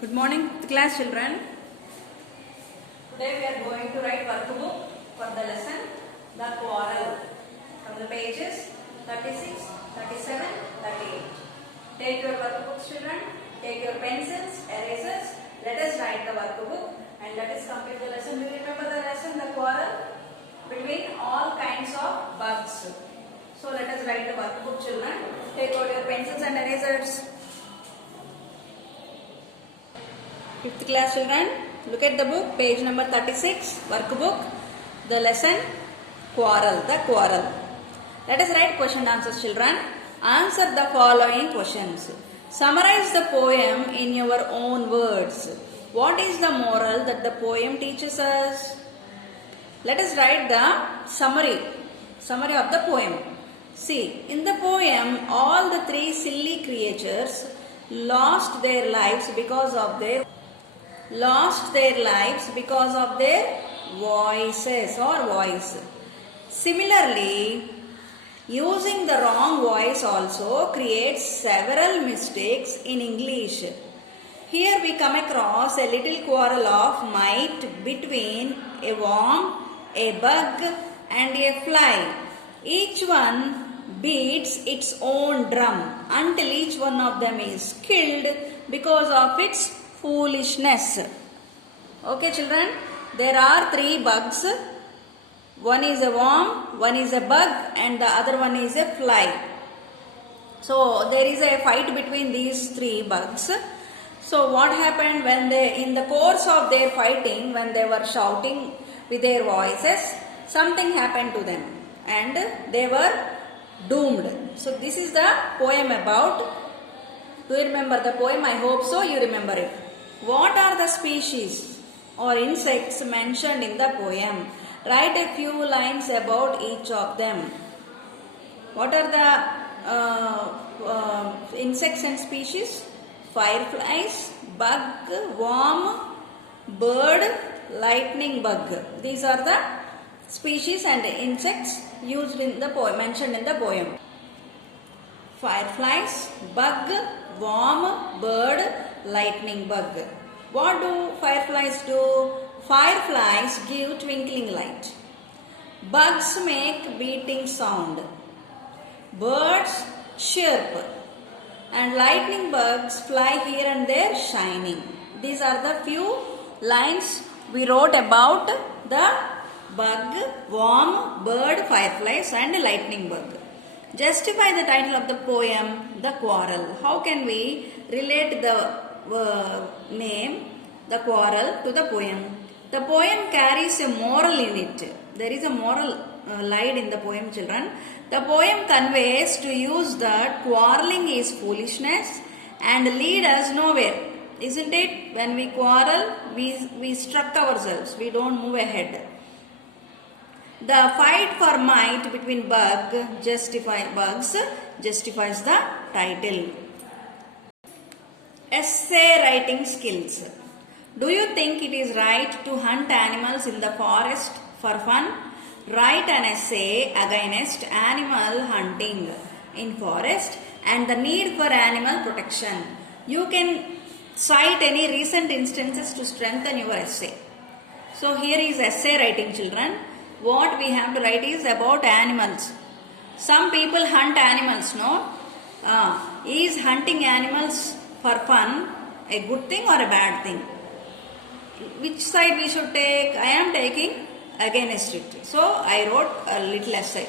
Good morning, class children. Today we are going to write workbook for the lesson The Quarrel from the pages 36, 37, 38. Take your workbooks, children. Take your pencils, erasers. Let us write the workbook and let us complete the lesson. Do you remember the lesson The Quarrel? Between all kinds of bugs. So let us write the workbook, children. Take out your pencils and erasers. 5th class children, look at the book, page number 36, workbook, the lesson, quarrel, the quarrel. Let us write question answers, children. Answer the following questions. Summarize the poem in your own words. What is the moral that the poem teaches us? Let us write the summary of the poem. See, in the poem, all the three silly creatures lost their lives because of their voices or voice. Similarly, using the wrong voice also creates several mistakes in English. Here we come across a little quarrel of might between a worm, a bug and a fly. Each one beats its own drum until each one of them is killed because of its foolishness. Okay, children, there are three bugs. One is a worm, one is a bug and the other one is a fly. So there is a fight between these three bugs. So what happened when in the course of their fighting, when they were shouting with their voices, something happened to them and they were doomed. So this is the poem about. Do you remember the poem? I hope so you remember it. What are the species or insects mentioned in the poem? Write a few lines about each of them. What are the insects and species? Fireflies, bug, worm, bird, lightning bug. These are the species and insects used in the poem, mentioned in the poem. Fireflies, bug, worm, bird, lightning bug. What do fireflies do? Fireflies give twinkling light. Bugs make beating sound. Birds chirp. And lightning bugs fly here and there shining. These are the few lines we wrote about the bug, worm, bird, fireflies and lightning bug. Justify the title of the poem, The Quarrel. How can we relate the name, The Quarrel, to the poem? The poem carries a moral in it. There is a moral line in the poem, children. The poem conveys to use that quarreling is foolishness and lead us nowhere. Isn't it? When we quarrel, we struck ourselves. We don't move ahead. The fight for might between bugs justifies the title. Essay writing skills. Do you think it is right to hunt animals in the forest for fun? Write an essay against animal hunting in forest and the need for animal protection. You can cite any recent instances to strengthen your essay. So here is essay writing, children. What we have to write is about animals. Some people hunt animals, no? Is hunting animals for fun a good thing or a bad thing? Which side we should take? I am taking against it. So I wrote a little essay.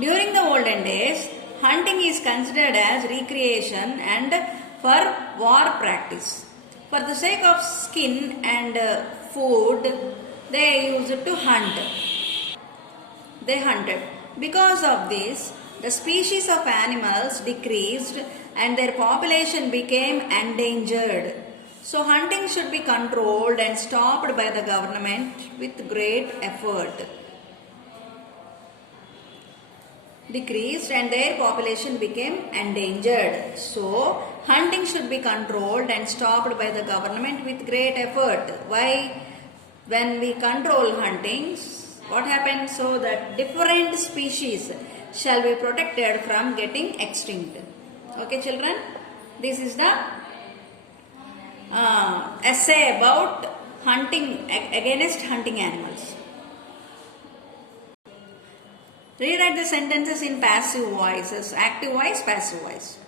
During the olden days, hunting is considered as recreation and for war practice. For the sake of skin and food, they used to hunt. They hunted. Because of this, the species of animals decreased and their population became endangered. So hunting should be controlled and stopped by the government with great effort. Decreased and their population became endangered. So hunting should be controlled and stopped by the government with great effort. Why? When we control hunting, what happens? So that different species shall be protected from getting extinct. Okay, children? This is the essay about hunting against hunting animals. Rewrite the sentences in passive voices, active voice, passive voice.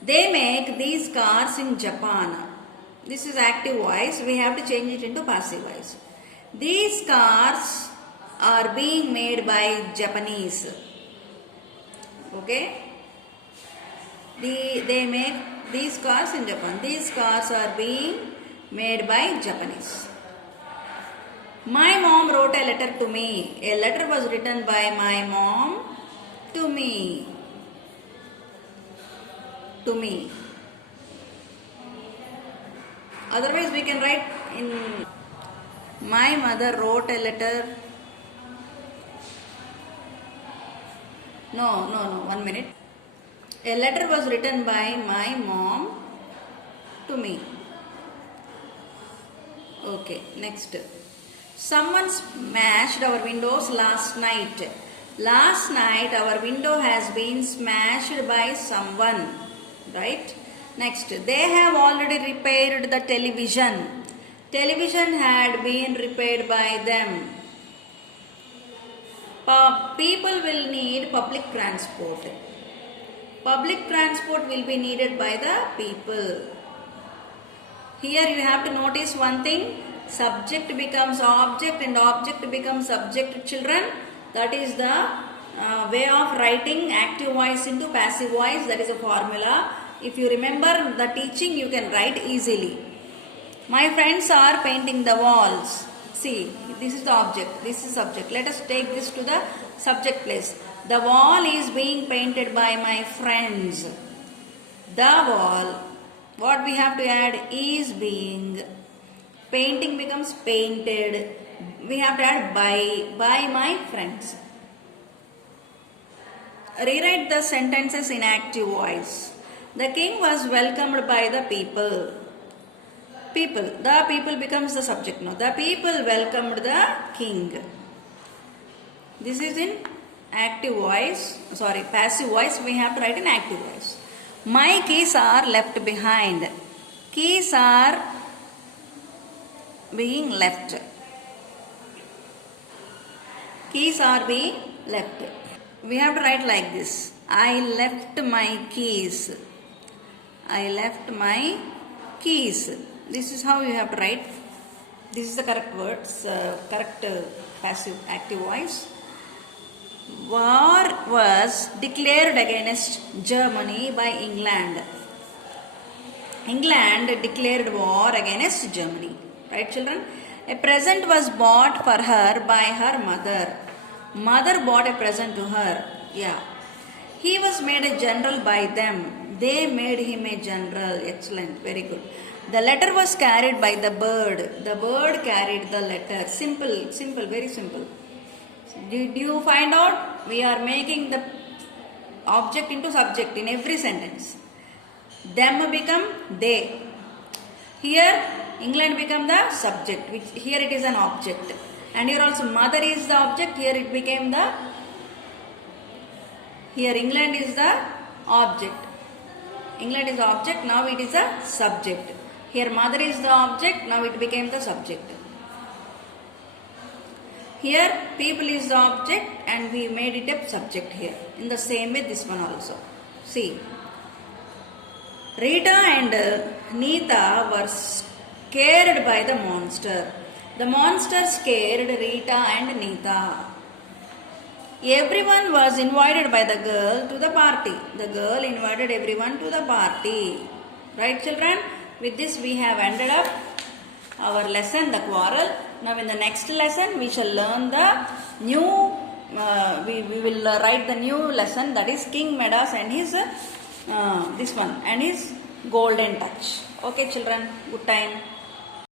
They make these cars in Japan. This is active voice. We have to change it into passive voice. These cars are being made by Japanese. Okay? They make these cars in Japan. These cars are being made by Japanese. My mom wrote a letter to me. A letter was written by my mom to me. To me. Otherwise we can write in my mother wrote a letter. No, 1 minute. A letter was written by my mom to me. Okay, next. Someone smashed our windows last night. Last night our window has been smashed by someone. Right? Next. They have already repaired the television. Television had been repaired by them. People will need public transport. Public transport will be needed by the people. Here you have to notice one thing. Subject becomes object and object becomes subject, children. That is the way of writing active voice into passive voice. That is a formula. If you remember the teaching, you can write easily. My friends are painting the walls. See, this is the object. This is subject. Let us take this to the subject place. The wall is being painted by my friends. The wall, what we have to add is being. Painting becomes painted. We have to add by my friends. Rewrite the sentences in active voice. The king was welcomed by the people. People. The people becomes the subject now. The people welcomed the king. This is in active voice. Sorry, passive voice. We have to write in active voice. My keys are left behind. Keys are being left. Keys are being left. We have to write like this. I left my keys. I left my keys. This is how you have to write. This is the correct words, correct passive active voice. War was declared against Germany by England. England declared war against Germany. Right, children? A present was bought for her by her mother. Mother bought a present to her. Yeah. He was made a general by them. They made him a general. Excellent. Very good. The letter was carried by the bird. The bird carried the letter. Simple. Simple. Very simple. Did you find out? We are making the object into subject in every sentence. Them become they. Here, England become the subject, which here it is an object. And here also mother is the object, here it became the, here England is the object. England is the object, now it is a subject. Here mother is the object, now it became the subject. Here people is the object and we made it a subject here. In the same way this one also. See. Rita and Neeta were scared by the monster. The monster scared Rita and Neeta. Everyone was invited by the girl to the party. The girl invited everyone to the party. Right, children? With this we have ended up our lesson, the quarrel. Now in the next lesson we shall learn the new, we will write the new lesson, that is King Midas and his this one and his golden touch. Okay, children, good time.